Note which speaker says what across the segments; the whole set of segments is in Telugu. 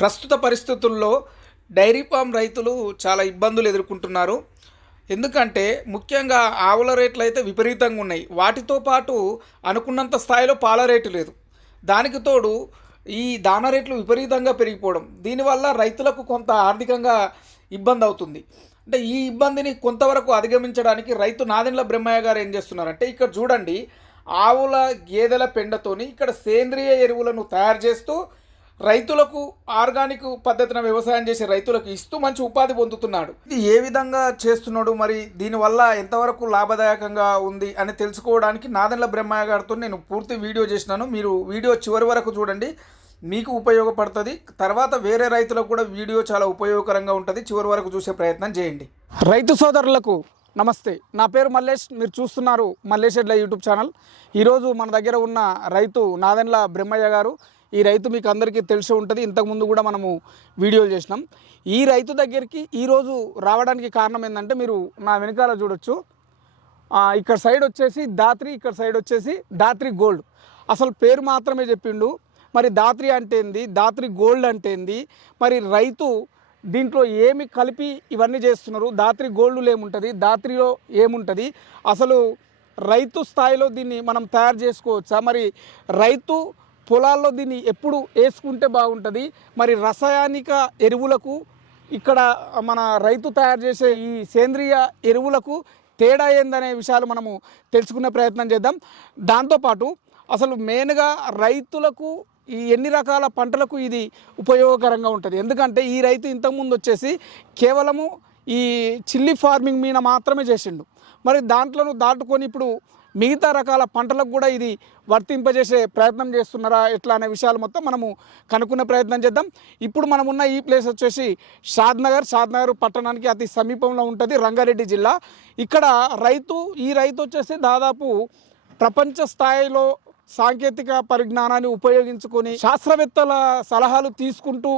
Speaker 1: ప్రస్తుత పరిస్థితుల్లో డైరీ ఫామ్ రైతులు చాలా ఇబ్బందులు ఎదుర్కొంటున్నారు. ఎందుకంటే ముఖ్యంగా ఆవుల రేట్లు అయితే విపరీతంగా ఉన్నాయి. వాటితో పాటు అనుకున్నంత స్థాయిలో పాల రేటు లేదు. దానికి తోడు ఈ దాన రేట్లు విపరీతంగా పెరిగిపోవడం దీనివల్ల రైతులకు కొంత ఆర్థికంగా ఇబ్బంది అవుతుంది. అంటే ఈ ఇబ్బందిని కొంతవరకు అధిగమించడానికి రైతు నాదెండ్ల బ్రహ్మయ్య గారు ఏం చేస్తున్నారంటే ఇక్కడ చూడండి ఆవుల గేదెల పెండతోని ఇక్కడ సేంద్రియ ఎరువులను తయారు చేస్తూ రైతులకు ఆర్గానిక్ పద్ధతిన వ్యవసాయం చేసే రైతులకు ఇస్తూ మంచి ఉపాధి పొందుతున్నాడు. ఇది ఏ విధంగా చేస్తున్నాడు? మరి దీనివల్ల ఎంతవరకు లాభదాయకంగా ఉంది అని తెలుసుకోవడానికి నాదెండ్ల బ్రహ్మయ్య గారితో నేను పూర్తి వీడియో చేసినాను. మీరు వీడియో చివరి వరకు చూడండి. మీకు ఉపయోగపడుతుంది. తర్వాత వేరే రైతులకు కూడా వీడియో చాలా ఉపయోగకరంగా ఉంటుంది. చివరి వరకు చూసే ప్రయత్నం చేయండి. రైతు సోదరులకు నమస్తే. నా పేరు మల్లేష్. మీరు చూస్తున్నారు మల్లేష్ ఎడ్ల యూట్యూబ్ ఛానల్. ఈరోజు మన దగ్గర ఉన్న రైతు నాదెండ్ల బ్రహ్మయ్య గారు ఈ రైతు మీకు అందరికీ తెలిసి ఉంటుంది. ఇంతకుముందు కూడా మనము వీడియోలు చేసినాం. ఈ రైతు దగ్గరికి ఈరోజు రావడానికి కారణం ఏంటంటే మీరు నా వెనకాల చూడొచ్చు. ఇక్కడ సైడ్ వచ్చేసి దాత్రి ఇక్కడ సైడ్ వచ్చేసి దాత్రి గోల్డ్. అసలు పేరు మాత్రమే చెప్పిండు. మరి దాత్రి అంటే ఏంది? దాత్రి గోల్డ్ అంటే ఏంది? మరి రైతు దీంట్లో ఏమి కలిపి ఇవన్నీ చేస్తున్నారు? దాత్రి గోల్డ్లో ఏముంటుంది? దాత్రిలో ఏముంటుంది? అసలు రైతు స్థాయిలో దీన్ని మనం తయారు చేసుకోవచ్చా? మరి రైతు పొలాల్లో దీన్ని ఎప్పుడు వేసుకుంటే బాగుంటుంది. మరి రసాయనిక ఎరువులకు ఇక్కడ మన రైతు తయారు చేసే ఈ సేంద్రియ ఎరువులకు తేడా ఏందనే విషయాలు మనము తెలుసుకునే ప్రయత్నం చేద్దాం. దాంతోపాటు అసలు మెయిన్గా రైతులకు ఈ ఎన్ని రకాల పంటలకు ఇది ఉపయోగకరంగా ఉంటుంది. ఎందుకంటే ఈ రైతు ఇంతకుముందు వచ్చేసి కేవలము ఈ చిల్లీ ఫార్మింగ్ మీద మాత్రమే చేసిండు. మరి దాంట్లోనూ దాటుకొని ఇప్పుడు మిగతా రకాల పంటలకు కూడా ఇది వర్తింపజేసే ప్రయత్నం చేస్తున్నారా? ఎట్లా అనే విషయాలు మొత్తం మనము కనుక్కునే ప్రయత్నం చేద్దాం. ఇప్పుడు మనం ఉన్న ఈ ప్లేస్ వచ్చేసి షాద్నగర్. షాద్నగర్ పట్టణానికి అతి సమీపంలో ఉంటుంది రంగారెడ్డి జిల్లా. ఇక్కడ రైతు ఈ రైతు వచ్చేసి దాదాపు ప్రపంచ స్థాయిలో సాంకేతిక పరిజ్ఞానాన్ని ఉపయోగించుకొని శాస్త్రవేత్తల సలహాలు తీసుకుంటూ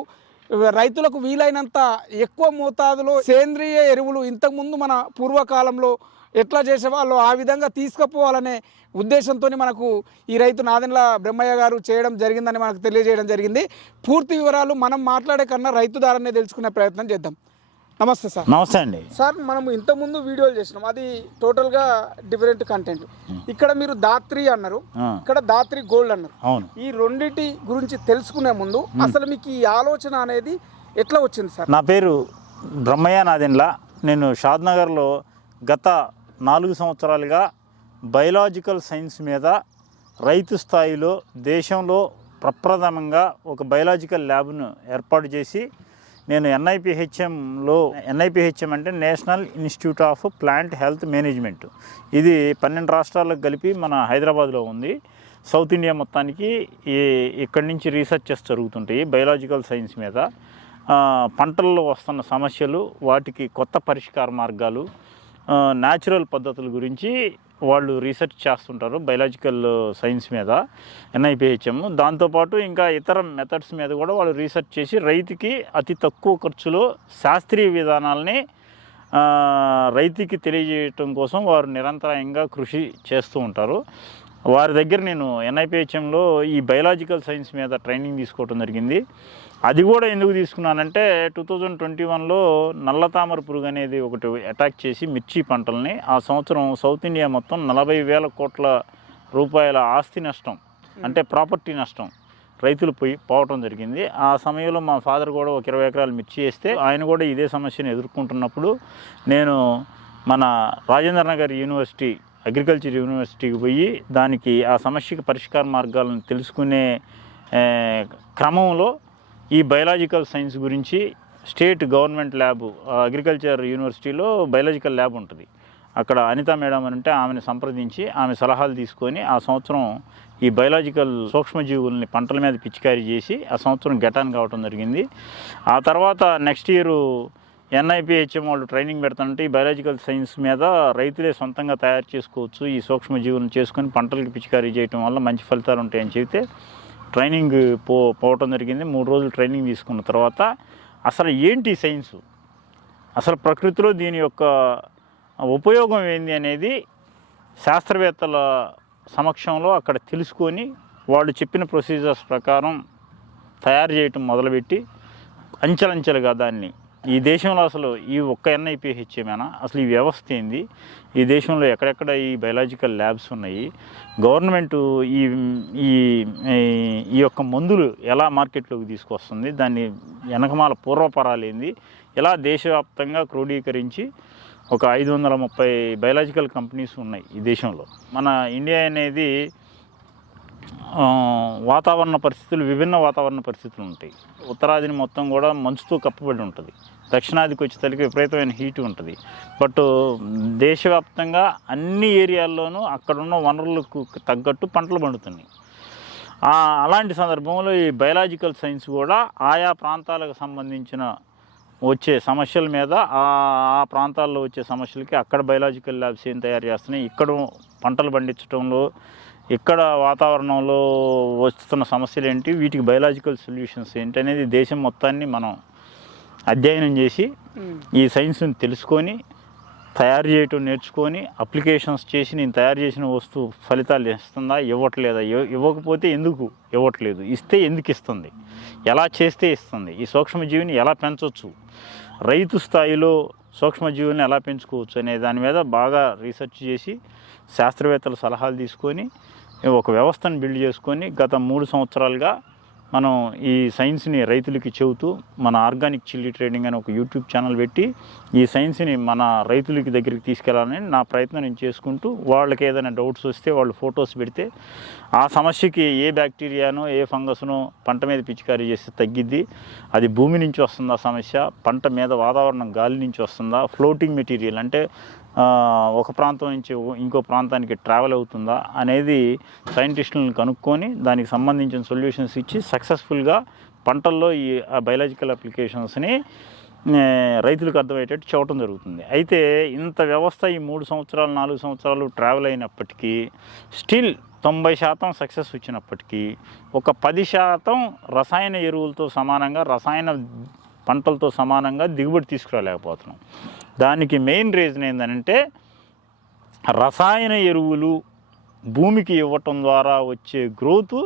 Speaker 1: రైతులకు వీలైనంత ఎక్కువ మోతాదులో సేంద్రియ ఎరువులు ఇంతకుముందు మన పూర్వకాలంలో ఎట్లా చేసేవాళ్ళు ఆ విధంగా తీసుకుపోవాలనే ఉద్దేశంతో మనకు ఈ రైతు నాదెండ్ల బ్రహ్మయ్య గారు చేయడం జరిగిందని మనకు తెలియజేయడం జరిగింది. పూర్తి వివరాలు మనం మాట్లాడే కన్నా రైతు తెలుసుకునే ప్రయత్నం చేద్దాం. నమస్తే సార్.
Speaker 2: నమస్తే అండి.
Speaker 1: సార్ మనం ఇంతకుముందు వీడియోలు చేసినాం. అది టోటల్గా డిఫరెంట్ కంటెంట్. ఇక్కడ మీరు దాత్రి అన్నారు. ఇక్కడ దాత్రి గోల్డ్ అన్నారు.
Speaker 2: అవును.
Speaker 1: ఈ రెండిటి గురించి తెలుసుకునే ముందు అసలు మీకు ఈ ఆలోచన అనేది ఎట్లా వచ్చింది సార్?
Speaker 2: నా పేరు బ్రహ్మయ్య నాదెండ్ల. నేను షాద్నగర్లో గత నాలుగు సంవత్సరాలుగా బయలాజికల్ సైన్స్ మీద రైతు స్థాయిలో దేశంలో ప్రప్రథమంగా ఒక బయలాజికల్ ల్యాబ్ను ఏర్పాటు చేసి నేను ఎన్ఐపిహెచ్ఎంలో ఎన్ఐపిహెచ్ఎం అంటే national institute of plant health management. ఇది పన్నెండు రాష్ట్రాలకు కలిపి మన హైదరాబాద్లో ఉంది. సౌత్ ఇండియా మొత్తానికి ఈ ఇక్కడి నుంచి రీసెర్చెస్ జరుగుతుంటాయి బయలాజికల్ సైన్స్ మీద. పంటల్లో వస్తున్న సమస్యలు వాటికి కొత్త పరిష్కార మార్గాలు న్యాచురల్ పద్ధతుల గురించి వాళ్ళు రీసెర్చ్ చేస్తుంటారు బయలాజికల్ సైన్స్ మీద ఎన్ఐపిహెచ్ఎం దాంతోపాటు ఇంకా ఇతర మెథడ్స్ మీద కూడా వాళ్ళు రీసెర్చ్ చేసి రైతుకి అతి తక్కువ ఖర్చులో శాస్త్రీయ విధానాలని రైతుకి తెలియజేయటం కోసం వారు నిరంతరాయంగా కృషి చేస్తూ ఉంటారు. వారి దగ్గర నేను ఎన్ఐపిహెచ్ఎంలో ఈ బయలాజికల్ సైన్స్ మీద ట్రైనింగ్ తీసుకోవడం జరిగింది. అది కూడా ఎందుకు తీసుకున్నానంటే టూ థౌజండ్ ట్వంటీ వన్లో నల్ల తామర పురుగు అనేది ఒకటి అటాక్ చేసి మిర్చి పంటల్ని ఆ సంవత్సరం సౌత్ ఇండియా మొత్తం నలభై వేల కోట్ల రూపాయల ఆస్తి నష్టం అంటే ప్రాపర్టీ నష్టం రైతులు పోయి పోవటం జరిగింది. ఆ సమయంలో మా ఫాదర్ కూడా ఒక ఇరవై ఎకరాలు మిర్చి వేస్తే ఆయన కూడా ఇదే సమస్యను ఎదుర్కొంటున్నప్పుడు నేను మన రాజేంద్ర నగర్ యూనివర్సిటీ అగ్రికల్చర్ యూనివర్సిటీకి పోయి దానికి ఆ సమస్యకి పరిష్కార మార్గాలను తెలుసుకునే క్రమంలో ఈ బయలాజికల్ సైన్స్ గురించి స్టేట్ గవర్నమెంట్ ల్యాబ్ అగ్రికల్చర్ యూనివర్సిటీలో బయలాజికల్ ల్యాబ్ ఉంటుంది. అక్కడ అనిత మేడం అని ఉంటే ఆమెను సంప్రదించి ఆమె సలహాలు తీసుకొని ఆ సంవత్సరం ఈ బయలాజికల్ సూక్ష్మజీవుల్ని పంటల మీద పిచికారీ చేసి ఆ సంవత్సరం గెటాన్ కావటం జరిగింది. ఆ తర్వాత నెక్స్ట్ ఇయర్ ఎన్ఐపిహెచ్ఎం వాళ్ళు ట్రైనింగ్ పెడతానంటే ఈ బయాలజికల్ సైన్స్ మీద రైతులే సొంతంగా తయారు చేసుకోవచ్చు ఈ సూక్ష్మజీవులను చేసుకొని పంటలకు పిచికారీ చేయటం వల్ల మంచి ఫలితాలు ఉంటాయని చెబితే ట్రైనింగ్ పో పోవటం జరిగింది. మూడు రోజులు ట్రైనింగ్ తీసుకున్న తర్వాత అసలు ఏంటి సైన్స్? అసలు ప్రకృతిలో దీని యొక్క ఉపయోగం ఏంది అనేది శాస్త్రవేత్తల సమక్షంలో అక్కడ తెలుసుకొని వాళ్ళు చెప్పిన ప్రొసీజర్స్ ప్రకారం తయారు చేయటం మొదలుపెట్టి అంచెలంచెలుగా దాన్ని ఈ దేశంలో అసలు ఈ ఒక్క ఎన్ఐపిహెచ్ఏమేనా అసలు ఈ వ్యవస్థ ఏంది? ఈ దేశంలో ఎక్కడెక్కడ ఈ బయలాజికల్ ల్యాబ్స్ ఉన్నాయి? గవర్నమెంట్ ఈ ఈ ఈ- యొక్క మందులు ఎలా మార్కెట్లోకి తీసుకొస్తుంది? దాన్ని వెనకమాల పూర్వపరాలు ఏంది? ఇలా దేశవ్యాప్తంగా క్రోడీకరించి ఒక ఐదు వందల ముప్పై బయలాజికల్ కంపెనీస్ ఉన్నాయి ఈ దేశంలో. మన ఇండియా అనేది వాతావరణ పరిస్థితులు విభిన్న వాతావరణ పరిస్థితులు ఉంటాయి. ఉత్తరాదిని మొత్తం కూడా మంచుతో కప్పబడి ఉంటుంది. దక్షిణాదికి వచ్చేసరికి విపరీతమైన హీట్ ఉంటుంది. బట్ దేశవ్యాప్తంగా అన్ని ఏరియాల్లోనూ అక్కడున్న వనరులకు తగ్గట్టు పంటలు పండుతున్నాయి. అలాంటి సందర్భంలో ఈ బయలాజికల్ సైన్స్ కూడా ఆయా ప్రాంతాలకు సంబంధించిన వచ్చే సమస్యల మీద ఆ ఆ ప్రాంతాల్లో వచ్చే సమస్యలకి అక్కడ బయలాజికల్ ల్యాబ్స్ ఏం తయారు చేస్తున్నాయి ఇక్కడ పంటలు పండించడంలో ఇక్కడ వాతావరణంలో వస్తున్న సమస్యలు ఏంటి వీటికి బయలాజికల్ సొల్యూషన్స్ ఏంటి అనేది దేశం మొత్తాన్ని మనం అధ్యయనం చేసి ఈ సైన్స్ని తెలుసుకొని తయారు చేయటం నేర్చుకొని అప్లికేషన్స్ చేసి నేను తయారు చేసిన వస్తువు ఫలితాలు ఇస్తుందా ఇవ్వట్లేదా ఇవ్వ- ఇవ్వకపోతే ఎందుకు ఇవ్వట్లేదు ఇస్తే ఎందుకు ఇస్తుంది ఎలా చేస్తే ఇస్తుంది ఈ సూక్ష్మజీవిని ఎలా పెంచవచ్చు రైతు స్థాయిలో సూక్ష్మజీవుల్ని ఎలా పెంచుకోవచ్చు అనే దాని మీద బాగా రీసెర్చ్ చేసి శాస్త్రవేత్తల సలహాలు తీసుకొని ఒక వ్యవస్థను బిల్డ్ చేసుకొని గత మూడు సంవత్సరాలుగా మనం ఈ సైన్స్ని రైతులకి చెబుతూ మన ఆర్గానిక్ చిల్లీ ట్రేడింగ్ అని ఒక యూట్యూబ్ ఛానల్ పెట్టి ఈ సైన్స్ని మన రైతులకి దగ్గరికి తీసుకెళ్ళాలని నా ప్రయత్నం నేను చేసుకుంటూ వాళ్ళకి ఏదైనా డౌట్స్ వస్తే వాళ్ళు ఫొటోస్ పెడితే ఆ సమస్యకి ఏ బ్యాక్టీరియానో ఏ ఫంగస్నో పంట మీద పిచికారీ చేస్తే తగ్గిద్ది. అది భూమి నుంచి వస్తుందా సమస్య పంట మీద వాతావరణం గాలి నుంచి వస్తుందా ఫ్లోటింగ్ మెటీరియల్ అంటే ఒక ప్రాంతం నుంచి ఇంకో ప్రాంతానికి ట్రావెల్ అవుతుందా అనేది సైంటిస్టులను కనుక్కొని దానికి సంబంధించిన సొల్యూషన్స్ ఇచ్చి సక్సెస్ఫుల్గా పంటల్లో ఈ బయలాజికల్ అప్లికేషన్స్ని రైతులకు అర్థమయ్యేటట్టు చూడటం జరుగుతుంది. అయితే ఇంత వ్యవస్థ ఈ మూడు సంవత్సరాలు నాలుగు సంవత్సరాలు ట్రావెల్ అయినప్పటికీ స్టిల్ తొంభై శాతం సక్సెస్ వచ్చినప్పటికీ ఒక పది శాతం రసాయన ఎరువులతో సమానంగా రసాయన పంటలతో సమానంగా దిగుబడి తీసుకురాలేకపోతున్నాం. దానికి మెయిన్ రీజన్ ఏంటంటే రసాయన ఎరువులు భూమికి ఇవ్వటం ద్వారా వచ్చే గ్రోత్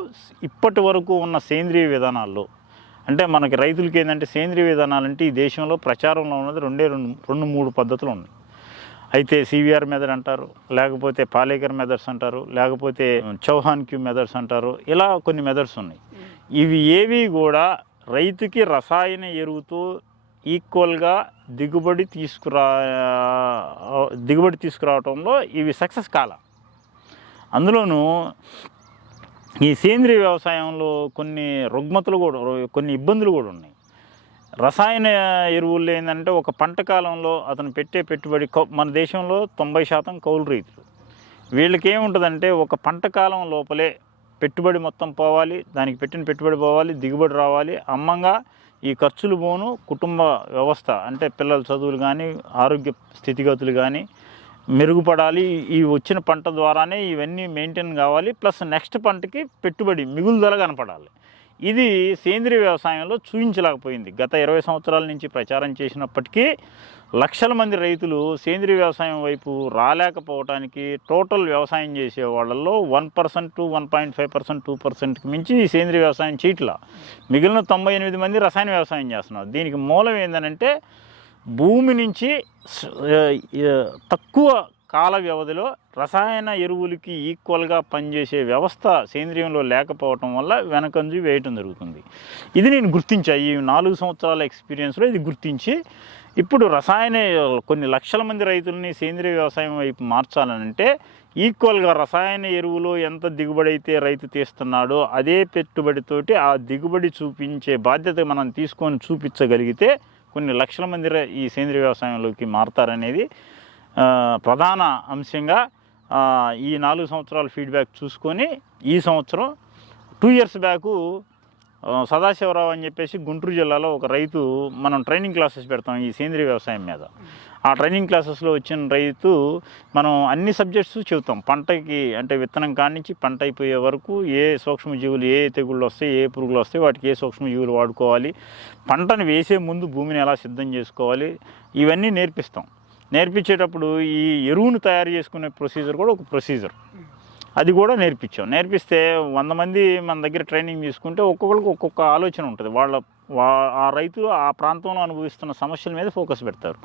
Speaker 2: ఇప్పటి వరకు ఉన్న సేంద్రియ విధానాల్లో. అంటే మనకి రైతులకి ఏంటంటే సేంద్రియ విధానాలు అంటే ఈ దేశంలో ప్రచారంలో ఉన్నది రెండే రెండు రెండు మూడు పద్ధతులు ఉన్నాయి. అయితే సివిఆర్ మెథడ్ అంటారు లేకపోతే పాలేకర్ మెథడ్స్ అంటారు లేకపోతే చౌహాన్ క్యూ మెథడ్స్ అంటారు ఇలా కొన్ని మెథడ్స్ ఉన్నాయి. ఇవి ఏవి కూడా రైతుకి రసాయన ఎరువుతో ఈక్వల్గా దిగుబడి తీసుకురా దిగుబడి తీసుకురావడంలో ఇవి సక్సెస్ కాల. అందులోనూ ఈ సేంద్రియ వ్యవసాయంలో కొన్ని రుగ్మతలు కూడా కొన్ని ఇబ్బందులు కూడా ఉన్నాయి. రసాయన ఎరువులు ఏంటంటే ఒక పంట కాలంలో అతను పెట్టే పెట్టుబడి కౌ- మన దేశంలో తొంభై శాతం కౌలు రైతులు. వీళ్ళకి ఏముంటుందంటే ఒక పంట కాలం లోపలే పెట్టుబడి మొత్తం పోవాలి దానికి పెట్టిన పెట్టుబడి పోవాలి దిగుబడి రావాలి. అమ్మంగా ఈ ఖర్చులు పోను కుటుంబ వ్యవస్థ అంటే పిల్లల చదువులు కానీ ఆరోగ్య స్థితిగతులు కానీ మెరుగుపడాలి. ఈ వచ్చిన పంట ద్వారానే ఇవన్నీ మెయింటైన్ కావాలి. ప్లస్ నెక్స్ట్ పంటకి పెట్టుబడి మిగులుదల కనపడాలి. ఇది సేంద్రియ వ్యవసాయంలో చూపించలేకపోయింది. గత ఇరవై సంవత్సరాల నుంచి ప్రచారం చేసినప్పటికీ లక్షల మంది రైతులు సేంద్రీయ వ్యవసాయం వైపు రాలేకపోవటానికి టోటల్ వ్యవసాయం చేసే వాళ్ళల్లో one percent to one point five percent two పర్సెంట్కి మించి ఈ వ్యవసాయం చీట్ల. మిగిలిన తొంభై ఎనిమిది మంది రసాయన వ్యవసాయం చేస్తున్నారు. దీనికి మూలం ఏంటంటే భూమి నుంచి తక్కువ కాల వ్యవధిలో రసాయన ఎరువులకి ఈక్వల్గా పనిచేసే వ్యవస్థ సేంద్రియంలో లేకపోవటం వల్ల వెనకంజు వేయటం జరుగుతుంది. ఇది నేను గుర్తించా. ఈ నాలుగు సంవత్సరాల ఎక్స్పీరియన్స్లో ఇది గుర్తించి ఇప్పుడు రసాయన కొన్ని లక్షల మంది రైతుల్ని సేంద్రియ వ్యవసాయం వైపు మార్చాలనంటే ఈక్వల్గా రసాయన ఎరువులు ఎంత దిగుబడి అయితే రైతు తీస్తున్నాడో అదే పెట్టుబడితోటి ఆ దిగుబడి చూపించే బాధ్యత మనం తీసుకొని చూపించగలిగితే కొన్ని లక్షల మంది రై- ఈ సేంద్రియ వ్యవసాయంలోకి మారతారనేది ప్రధాన అంశంగా ఈ నాలుగు సంవత్సరాల ఫీడ్బ్యాక్ చూసుకొని ఈ సంవత్సరం టూ ఇయర్స్ బ్యాకు సదాశివరావు అని చెప్పేసి గుంటూరు జిల్లాలో ఒక రైతు మనం ట్రైనింగ్ క్లాసెస్ పెడతాం ఈ సేంద్రియ వ్యవసాయం మీద. ఆ ట్రైనింగ్ క్లాసెస్లో వచ్చిన రైతు మనం అన్ని సబ్జెక్ట్స్ చెబుతాం. పంటకి అంటే విత్తనం కానించి పంట అయిపోయే వరకు ఏ సూక్ష్మజీవులు ఏ తెగుళ్ళు వస్తాయి ఏ పురుగులు వస్తాయి వాటికి ఏ సూక్ష్మజీవులు వాడుకోవాలి పంటను వేసే ముందు భూమిని ఎలా సిద్ధం చేసుకోవాలి ఇవన్నీ నేర్పిస్తాం. నేర్పించేటప్పుడు ఈ ఎరువును తయారు చేసుకునే ప్రొసీజర్ కూడా ఒక ప్రొసీజర్ అది కూడా నేర్పించాం. నేర్పిస్తే వంద మంది మన దగ్గర ట్రైనింగ్ తీసుకుంటే ఒక్కొక్కరికి ఒక్కొక్క ఆలోచన ఉంటుంది. వాళ్ళ ఆ రైతులు ఆ ప్రాంతంలో అనుభవిస్తున్న సమస్యల మీద ఫోకస్ పెడతారు.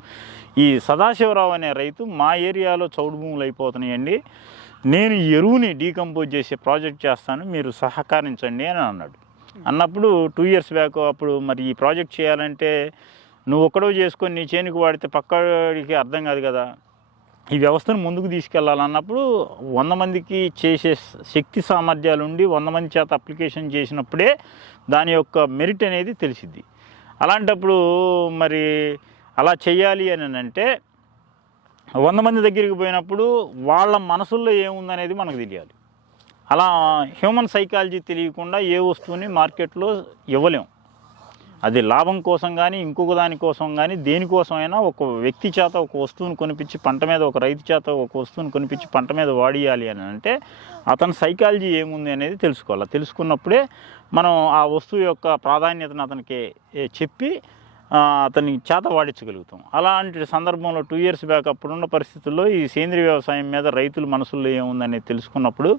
Speaker 2: ఈ సదాశివరావు అనే రైతు మా ఏరియాలో చౌడు భూములు అయిపోతున్నాయండి. నేను ఎరువుని డీకంపోజ్ చేసే ప్రాజెక్ట్ చేస్తాను. మీరు సహకరించండి అని అన్నాడు. అన్నప్పుడు టూ ఇయర్స్ బ్యాక్ అప్పుడు మరి ఈ ప్రాజెక్ట్ చేయాలంటే నువ్వు ఒక్కడో చేసుకొని నీ చేనుకు వాడితే పక్కడికి అర్థం కాదు కదా. ఈ వ్యవస్థను ముందుకు తీసుకెళ్ళాలన్నప్పుడు వంద మందికి చేసే శక్తి సామర్థ్యాలు ఉండి వంద మంది చేత అప్లికేషన్ చేసినప్పుడే దాని యొక్క మెరిట్ అనేది తెలిసిద్ది. అలాంటప్పుడు మరి అలా చేయాలి అని అంటే వంద మంది దగ్గరికి పోయినప్పుడు వాళ్ళ మనసుల్లో ఏముందనేది మనకు తెలియాలి. అలా హ్యూమన్ సైకాలజీ తెలియకుండా ఏ వస్తువుని మార్కెట్లో ఇవ్వలేం. అది లాభం కోసం కానీ ఇంకొక దానికోసం కానీ దేనికోసమైనా ఒక వ్యక్తి చేత ఒక వస్తువును కొనిపించి పంట మీద ఒక రైతు చేత ఒక వస్తువును కొనిపించి పంట మీద వాడియాలి అని అంటే అతని సైకాలజీ ఏముంది అనేది తెలుసుకోవాలి. తెలుసుకున్నప్పుడే మనం ఆ వస్తువు యొక్క ప్రాధాన్యతను అతనికి చెప్పి అతని చేత వాడించగలుగుతాం. అలాంటి సందర్భంలో టూ ఇయర్స్ బ్యాక్ అప్పుడున్న పరిస్థితుల్లో ఈ సేంద్రీయ వ్యవసాయం మీద రైతుల మనసుల్లో ఏముందనేది తెలుసుకున్నప్పుడు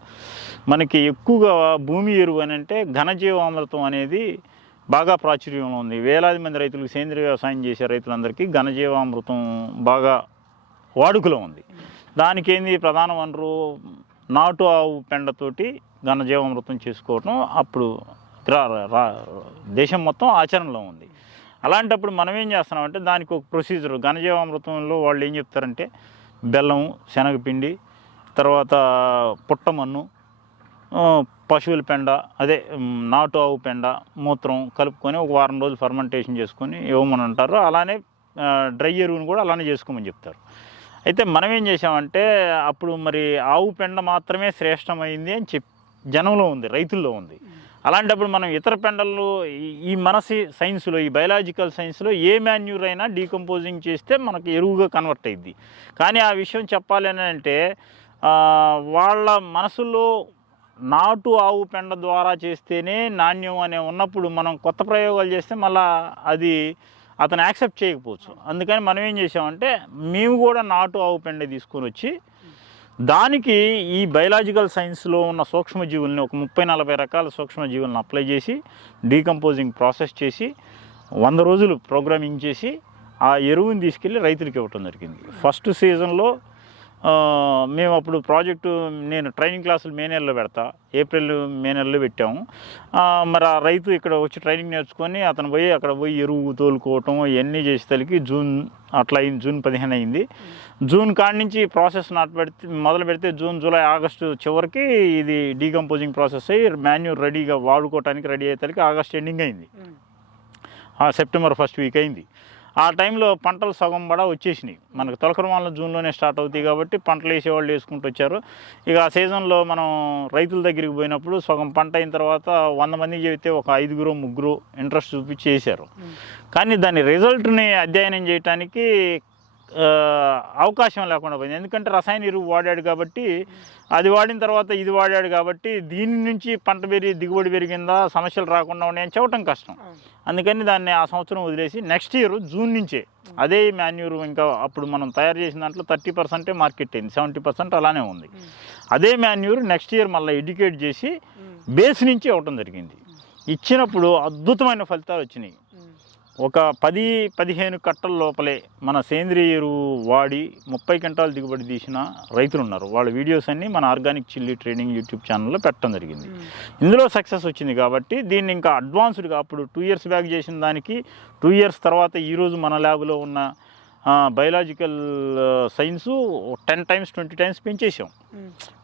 Speaker 2: మనకి ఎక్కువగా భూమి ఎరువు అని అంటే ఘనజీవామృతం అనేది బాగా ప్రాచుర్యంలో ఉంది. వేలాది మంది రైతులకు సేంద్రీయ వ్యవసాయం చేసే రైతులందరికీ ఘనజీవామృతం బాగా వాడుకలో ఉంది. దానికి ఏంది ప్రధాన వనరు? నాటు ఆవు పెండతోటి ఘనజీవామృతం చేసుకోవటం అప్పుడు రా- రా- దేశం మొత్తం ఆచరణలో ఉంది. అలాంటప్పుడు మనం ఏం చేస్తున్నామంటే దానికి ఒక ప్రొసీజర్. ఘనజీవామృతంలో వాళ్ళు ఏం చెప్తారంటే బెల్లం శనగపిండి తర్వాత పుట్టమన్ను పశువుల పెండ అదే నాటు ఆవు పెండ మూత్రం కలుపుకొని ఒక వారం రోజులు ఫర్మెంటేషన్ చేసుకొని ఇవ్వమని అంటారు అలానే డ్రై ఎరువుని కూడా అలానే చేసుకోమని చెప్తారు. అయితే మనం ఏం చేసామంటే అప్పుడు మరి ఆవు పెండ మాత్రమే శ్రేష్టమైంది అని చెప్ జనంలో ఉంది రైతుల్లో ఉంది. అలాంటప్పుడు మనం ఇతర పెండల్లో ఈ- ఈ మనసి సైన్స్లో ఈ బయలాజికల్ సైన్స్లో ఏ మాన్యూర్ అయినా డీకంపోజింగ్ చేస్తే మనకి ఎరువుగా కన్వర్ట్ అయ్యిద్ది కానీ ఆ విషయం చెప్పాలి అని అంటే వాళ్ళ మనసులో నాటు ఆవు పెండ ద్వారా చేస్తేనే నాణ్యం అనే ఉన్నప్పుడు మనం కొత్త ప్రయోగాలు చేస్తే మళ్ళా అది అతను యాక్సెప్ట్ చేయకపోవచ్చు. అందుకని మనం ఏం చేసామంటే మేము కూడా నాటు ఆవు పెండ తీసుకొని వచ్చి దానికి ఈ బయలాజికల్ సైన్స్లో ఉన్న సూక్ష్మజీవుల్ని ఒక ముప్పై నలభై రకాల సూక్ష్మజీవులను అప్లై చేసి డీకంపోజింగ్ ప్రాసెస్ చేసి వంద రోజులు ప్రోగ్రామింగ్ చేసి ఆ ఎరువుని తీసుకెళ్ళి రైతులకి ఇవ్వటం జరిగింది. ఫస్ట్ సీజన్లో మేము అప్పుడు ప్రాజెక్టు నేను ట్రైనింగ్ క్లాసులు మే నెలలో పెడతా. ఏప్రిల్ మే నెలలో పెట్టాము. మరి ఆ రైతు ఇక్కడ వచ్చి ట్రైనింగ్ నేర్చుకొని అతను పోయి అక్కడ పోయి ఎరువు తోలుకోవటం ఇవన్నీ చేసేసరికి జూన్ అట్లా అయింది. జూన్ పదిహేను అయింది. జూన్ కాడి నుంచి ప్రాసెస్ నాటు పెడితే మొదలు పెడితే జూన్ జూలై ఆగస్టు చివరికి ఇది డీకంపోజింగ్ ప్రాసెస్ అయ్యి మాన్యూర్ రెడీగా వాడుకోవడానికి రెడీ అయ్యేసరికి ఆగస్ట్ ఎండింగ్ అయింది. ఆ సెప్టెంబర్ ఫస్ట్ వీక్ అయింది. ఆ టైంలో పంటలు సగం పడ వచ్చేసినాయి. మనకు తొలకరమాల జూన్లోనే స్టార్ట్ అవుతాయి కాబట్టి పంటలు వేసేవాళ్ళు వేసుకుంటూ వచ్చారు. ఇక ఆ సీజన్లో మనం రైతుల దగ్గరికి పోయినప్పుడు సగం పంట అయిన తర్వాత వంద మందికి చెబితే ఒక ఐదుగురు ముగ్గురు ఇంట్రెస్ట్ చూపించి చేశారు కానీ దాని రిజల్ట్ని అధ్యయనం చేయడానికి అవకాశం లేకుండా పోయింది. ఎందుకంటే రసాయన ఎరువు వాడాడు కాబట్టి అది వాడిన తర్వాత ఇది వాడాడు కాబట్టి దీని నుంచి పంట పెరిగి దిగుబడి పెరిగిందా సమస్యలు రాకుండా ఉన్నాయని చెప్పడం కష్టం. అందుకని దాన్ని ఆ సంవత్సరం వదిలేసి నెక్స్ట్ ఇయర్ జూన్ నుంచే అదే మాన్యూర్ ఇంకా అప్పుడు మనం తయారు చేసిన దాంట్లో థర్టీ పర్సెంటే మార్కెట్ అయింది. సెవెంటీ పర్సెంట్ అలానే ఉంది. అదే మాన్యూర్ నెక్స్ట్ ఇయర్ మళ్ళీ ఎడ్యుకేట్ చేసి బేస్ నుంచి ఇవ్వటం జరిగింది. ఇచ్చినప్పుడు అద్భుతమైన ఫలితాలు వచ్చినాయి. ఒక పది పదిహేను కట్టల లోపలే మన సేంద్రియ ఎరువు వాడి ముప్పై క్వింటాలు దిగుబడి తీసిన రైతులు ఉన్నారు వాళ్ళ వీడియోస్ అన్ని మన ఆర్గానిక్ చిల్లీ ట్రైనింగ్ యూట్యూబ్ ఛానల్లో పెట్టడం జరిగింది. ఇందులో సక్సెస్ వచ్చింది కాబట్టి దీన్ని ఇంకా అడ్వాన్స్డ్గా అప్పుడు టూ ఇయర్స్ బ్యాక్ చేసిన దానికి టూ ఇయర్స్ తర్వాత ఈరోజు మన ల్యాబ్లో ఉన్న biological science ten times twenty times పెంచేసాం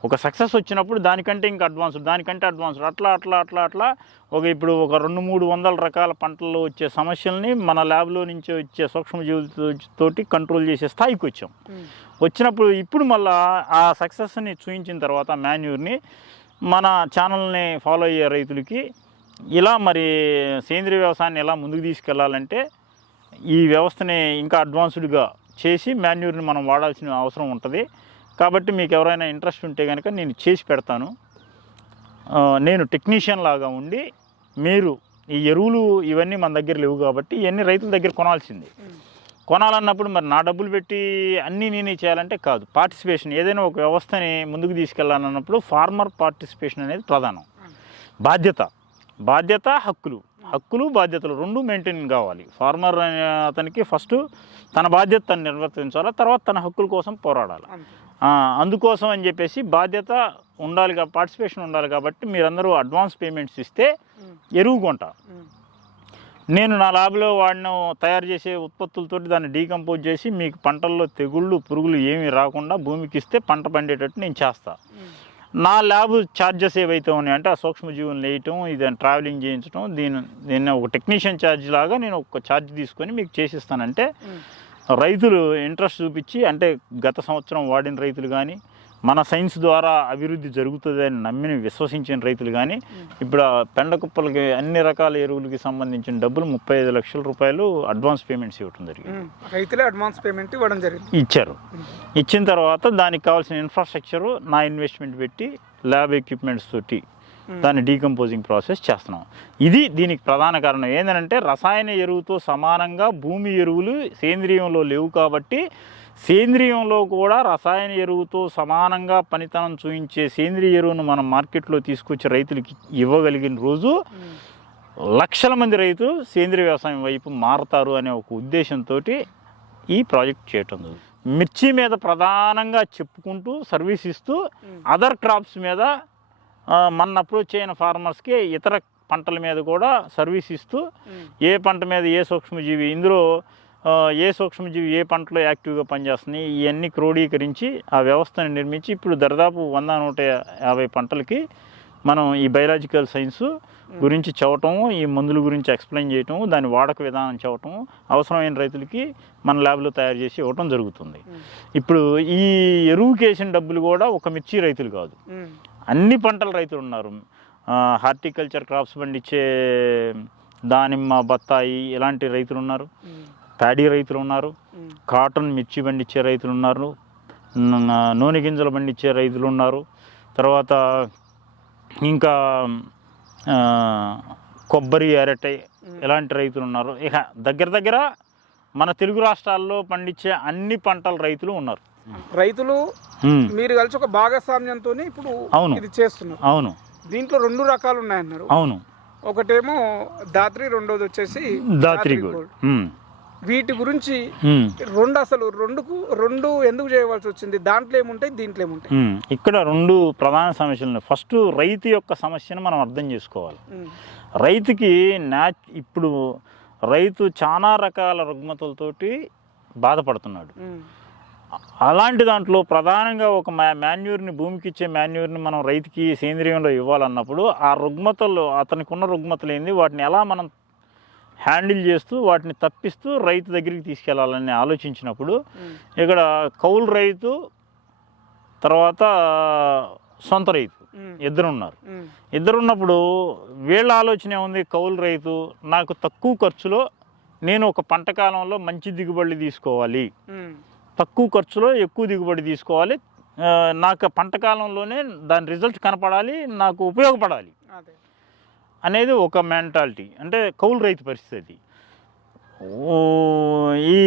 Speaker 2: ఒక సక్సెస్ వచ్చినప్పుడు దానికంటే ఇంకా అడ్వాన్స్ దానికంటే అడ్వాన్స్ అట్లా అట్లా అట్లా అట్లా ఒక ఇప్పుడు ఒక రెండు మూడు వందల రకాల పంటల్లో వచ్చే సమస్యల్ని మన ల్యాబ్లో నుంచి వచ్చే సూక్ష్మజీవులతోటి కంట్రోల్ చేసే స్థాయికి వచ్చాం. వచ్చినప్పుడు ఇప్పుడు మళ్ళా ఆ సక్సెస్ని చూపించిన తర్వాత మాన్యూర్ని మన ఛానల్ని ఫాలో అయ్యే రైతులకి ఇలా మరి సేంద్రియ వ్యవసాయాన్ని ఎలా ముందుకు తీసుకెళ్ళాలంటే ఈ వ్యవస్థని ఇంకా అడ్వాన్స్డ్గా చేసి మాన్యూర్ని మనం వాడాల్సిన అవసరం ఉంటుంది. కాబట్టి మీకు ఎవరైనా ఇంట్రెస్ట్ ఉంటే కనుక నేను చేసి పెడతాను. నేను టెక్నీషియన్ లాగా ఉండి మీరు ఈ ఎరువులు ఇవన్నీ మన దగ్గర లేవు కాబట్టి ఇవన్నీ రైతుల దగ్గర కొనాల్సింది. కొనాలన్నప్పుడు మరి నా డబ్బులు పెట్టి అన్నీ నేనే చేయాలంటే కాదు. పార్టిసిపేషన్ ఏదైనా ఒక వ్యవస్థని ముందుకు తీసుకెళ్ళాలన్నప్పుడు ఫార్మర్ పార్టిసిపేషన్ అనేది ప్రధానం. బాధ్యత. బాధ్యత హక్కులు. హక్కులు బాధ్యతలు రెండు మెయింటైన్ కావాలి. ఫార్మర్ అనే అతనికి ఫస్ట్ తన బాధ్యత తను నిర్వర్తించాలి తర్వాత తన హక్కుల కోసం పోరాడాలి. అందుకోసం అని చెప్పేసి బాధ్యత ఉండాలి పార్టిసిపేషన్ ఉండాలి కాబట్టి మీరందరూ అడ్వాన్స్ పేమెంట్స్ ఇస్తే ఎరువు కొంటా నేను నా ల్యాబ్లో వాడిన తయారు చేసే ఉత్పత్తులతోటి దాన్ని డీకంపోజ్ చేసి మీకు పంటల్లో తెగుళ్ళు పురుగులు ఏమీ రాకుండా భూమికి ఇస్తే పంట పండేటట్టు నేను చేస్తా.
Speaker 1: ఉమ్,
Speaker 2: నా ల్యాబ్ ఛార్జెస్ ఏవైతే ఉన్నాయో అంటే ఆ సూక్ష్మజీవులు వేయటం ఇది ట్రావెలింగ్ చేయించడం దీని దీన్ని ఒక టెక్నీషియన్ ఛార్జ్ లాగా నేను ఒక ఛార్జ్ తీసుకొని మీకు చేసిస్తానంటే రైతులు ఇంట్రెస్ట్ చూపించి అంటే గత సంవత్సరం వాడిన రైతులు కానీ మన సైన్స్ ద్వారా అభివృద్ధి జరుగుతుంది అని నమ్మిన విశ్వసించిన రైతులు కానీ ఇప్పుడు ఆ పెండ కుప్పలకి అన్ని రకాల ఎరువులకి సంబంధించిన డబ్బులు ముప్పై ఐదు లక్షల రూపాయలు అడ్వాన్స్ పేమెంట్స్ ఇవ్వటం జరిగింది.
Speaker 1: రైతులే అడ్వాన్స్ పేమెంట్ ఇవ్వడం జరిగింది.
Speaker 2: ఇచ్చారు. ఇచ్చిన తర్వాత దానికి కావాల్సిన ఇన్ఫ్రాస్ట్రక్చరు నా ఇన్వెస్ట్మెంట్ పెట్టి ల్యాబ్ ఎక్విప్మెంట్స్ తోటి దాన్ని డీకంపోజింగ్ ప్రాసెస్ చేస్తున్నాం. ఇది దీనికి ప్రధాన కారణం. ఏంటంటే రసాయన ఎరువుతో సమానంగా భూమి ఎరువులు సేంద్రియంలో లేవు కాబట్టి సేంద్రియంలో కూడా రసాయన ఎరువుతో సమానంగా పనితనం చూపించే సేంద్రియ ఎరువును మనం మార్కెట్లో తీసుకొచ్చి రైతులకి ఇవ్వగలిగిన రోజు లక్షల మంది రైతులు సేంద్రియ వ్యవసాయం వైపు మారతారు అనే ఒక ఉద్దేశంతో ఈ ప్రాజెక్ట్ చేయటం మిర్చి మీద ప్రధానంగా చెప్పుకుంటూ సర్వీస్ ఇస్తూ అదర్ క్రాప్స్ మీద మన అప్రోచ్ అయిన ఫార్మర్స్కి ఇతర పంటల మీద కూడా సర్వీస్ ఇస్తూ ఏ పంట మీద ఏ సూక్ష్మజీవి ఇందులో ఏ సూక్ష్మజీవి ఏ పంటలో యాక్టివ్గా పనిచేస్తున్నాయి ఇవన్నీ క్రోడీకరించి ఆ వ్యవస్థను నిర్మించి ఇప్పుడు దాదాపు వంద నూట యాభై పంటలకి మనం ఈ బయలాజికల్ సైన్స్ గురించి చెప్పటము ఈ మందుల గురించి ఎక్స్ప్లెయిన్ చేయటము దాని వాడక విధానం చెప్పటము అవసరమైన రైతులకి మన ల్యాబ్లో తయారు చేసి ఇవ్వటం జరుగుతుంది. ఇప్పుడు ఈ ఎరువుకి వేసిన డబ్బులు కూడా ఒక మిర్చి రైతులు కాదు. అన్ని పంటల రైతులు ఉన్నారు. హార్టికల్చర్ క్రాప్స్ పండించే దానిమ్మ బత్తాయి ఇలాంటి రైతులు ఉన్నారు. ప్యాడీ రైతులు ఉన్నారు కాటన్ మిర్చి పండించే రైతులు ఉన్నారు నూనె గింజలు పండించే రైతులు ఉన్నారు. తర్వాత ఇంకా కొబ్బరి అరటి ఇలాంటి రైతులు ఉన్నారు. ఇక దగ్గర దగ్గర మన తెలుగు రాష్ట్రాల్లో పండించే అన్ని పంటల రైతులు ఉన్నారు.
Speaker 1: రైతులు మీరు కలిసి ఒక భాగస్వామ్యంతో ఇప్పుడు
Speaker 2: అవును.
Speaker 1: ఇది చేస్తున్నారు.
Speaker 2: అవును.
Speaker 1: దీంట్లో రెండు రకాలు ఉన్నాయన్నారు.
Speaker 2: అవును.
Speaker 1: ఒకటేమో దాత్రి రెండోది వచ్చేసి
Speaker 2: దాత్రి గోల్డ్.
Speaker 1: వీటి గురించి. రెండు అసలు రెండుకు రెండు ఎందుకు చేయవలసి వచ్చింది? దాంట్లో ఏముంటాయి? దీంట్లో ఏముంటాయి?
Speaker 2: ఇక్కడ రెండు ప్రధాన సమస్యలు ఉన్నాయి ఫస్ట్ రైతు యొక్క సమస్యను మనం అర్థం చేసుకోవాలి. రైతుకి న్యాచ్ ఇప్పుడు రైతు చాలా రకాల రుగ్మతలతోటి బాధపడుతున్నాడు. అలాంటి దాంట్లో ప్రధానంగా ఒక మాన్యూర్ని భూమికి ఇచ్చే మాన్యూర్ని మనం రైతుకి సేంద్రియంలో ఇవ్వాలన్నప్పుడు ఆ రుగ్మతలు అతనికి ఉన్న రుగ్మతలు ఏంది? వాటిని ఎలా మనం హ్యాండిల్ చేస్తూ వాటిని తప్పిస్తూ రైతు దగ్గరికి తీసుకెళ్ళాలని ఆలోచించినప్పుడు ఇక్కడ కౌలు రైతు తర్వాత సొంత రైతు
Speaker 1: ఉమ్,
Speaker 2: ఇద్దరు ఉన్నారు
Speaker 1: ఉమ్,
Speaker 2: ఇద్దరు ఉన్నప్పుడు వీళ్ళ ఆలోచన ఏముంది? కౌలు రైతు నాకు తక్కువ ఖర్చులో నేను ఒక పంట కాలంలో మంచి దిగుబడి తీసుకోవాలి. తక్కువ ఖర్చులో ఎక్కువ దిగుబడి తీసుకోవాలి. నాకు పంట కాలంలోనే దాని రిజల్ట్ కనపడాలి నాకు ఉపయోగపడాలి. అనేది ఒక మెంటాలిటీ అంటే కౌలు రైతు పరిస్థితి. ఓ, ఈ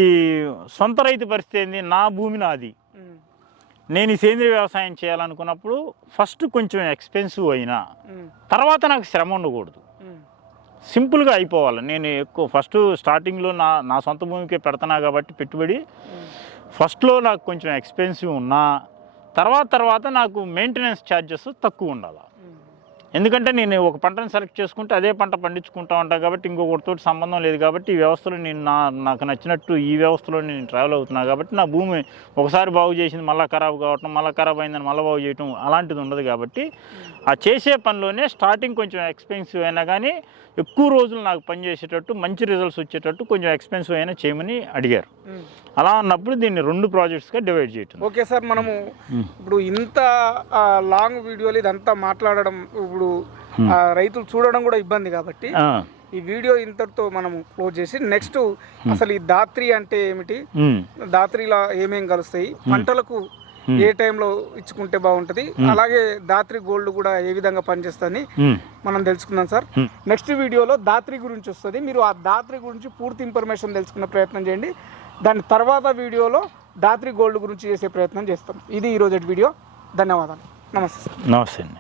Speaker 2: సొంత రైతు పరిస్థితి ఏంది? నా భూమి నాది. నేను ఈ సేంద్రీయ వ్యవసాయం చేయాలనుకున్నప్పుడు ఫస్ట్ కొంచెం ఎక్స్పెన్సివ్ అయినా తర్వాత నాకు శ్రమ ఉండకూడదు. సింపుల్గా అయిపోవాలి. నేను ఎక్కువ ఫస్ట్ స్టార్టింగ్లో నా నా సొంత భూమికే పెడతానా కాబట్టి పెట్టుబడి ఫస్ట్లో నాకు కొంచెం ఎక్స్పెన్సివ్ ఉన్నా తర్వాత తర్వాత నాకు మెయింటెనెన్స్ ఛార్జెస్ తక్కువ ఉండాలి? ఎందుకంటే నేను ఒక పంటను సెలెక్ట్ చేసుకుంటే అదే పంట పండించుకుంటా ఉంటాను కాబట్టి ఇంకొకటితో సంబంధం లేదు కాబట్టి ఈ వ్యవస్థలో నేను నా నాకు నచ్చినట్టు ఈ వ్యవస్థలో నేను ట్రావెల్ అవుతున్నాను కాబట్టి నా భూమి ఒకసారి బాగు చేసింది మళ్ళీ ఖరాబ్ కావటం మళ్ళీ ఖరాబ్ అయిందని మళ్ళీ బాగు చేయటం అలాంటిది ఉండదు కాబట్టి ఆ చేసే పనిలోనే స్టార్టింగ్ కొంచెం ఎక్స్పెన్సివ్ అయినా కానీ ఎక్కువ రోజులు నాకు పనిచేసేటట్టు మంచి రిజల్ట్స్ వచ్చేటట్టు కొంచెం ఎక్స్పెన్సివ్ అయినా చేయమని అడిగారు. అలా అన్నప్పుడు దీన్ని రెండు ప్రాజెక్ట్స్గా డివైడ్ చేయటం.
Speaker 1: ఓకే సార్ మనము ఇప్పుడు ఇంత లాంగ్ వీడియోలు ఇదంతా మాట్లాడడం ఇప్పుడు రైతులు చూడడం కూడా ఇబ్బంది కాబట్టి ఈ వీడియో ఇంతటితో మనము క్లోజ్ చేసి నెక్స్ట్ అసలు ఈ దాత్రి అంటే ఏమిటి? దాత్రిలో ఏమేం కలుస్తాయి? పంటలకు ఏ టైంలో ఇచ్చుకుంటే బాగుంటది. అలాగే దాత్రి గోల్డ్ కూడా ఏ విధంగా పనిచేస్తుంది
Speaker 2: ఉమ్,
Speaker 1: మనం తెలుసుకుందాం సార్.
Speaker 2: Hmm.
Speaker 1: నెక్స్ట్ వీడియోలో దాత్రి గురించి వస్తుంది. మీరు ఆ దాత్రి గురించి పూర్తి ఇన్ఫర్మేషన్ తెలుసుకునే ప్రయత్నం చేయండి. దాని తర్వాత వీడియోలో దాత్రి గోల్డ్ గురించి చేసే ప్రయత్నం చేస్తాం. ఇది ఈరోజు వీడియో. ధన్యవాదాలు. నమస్తే
Speaker 2: నమస్తే అండి.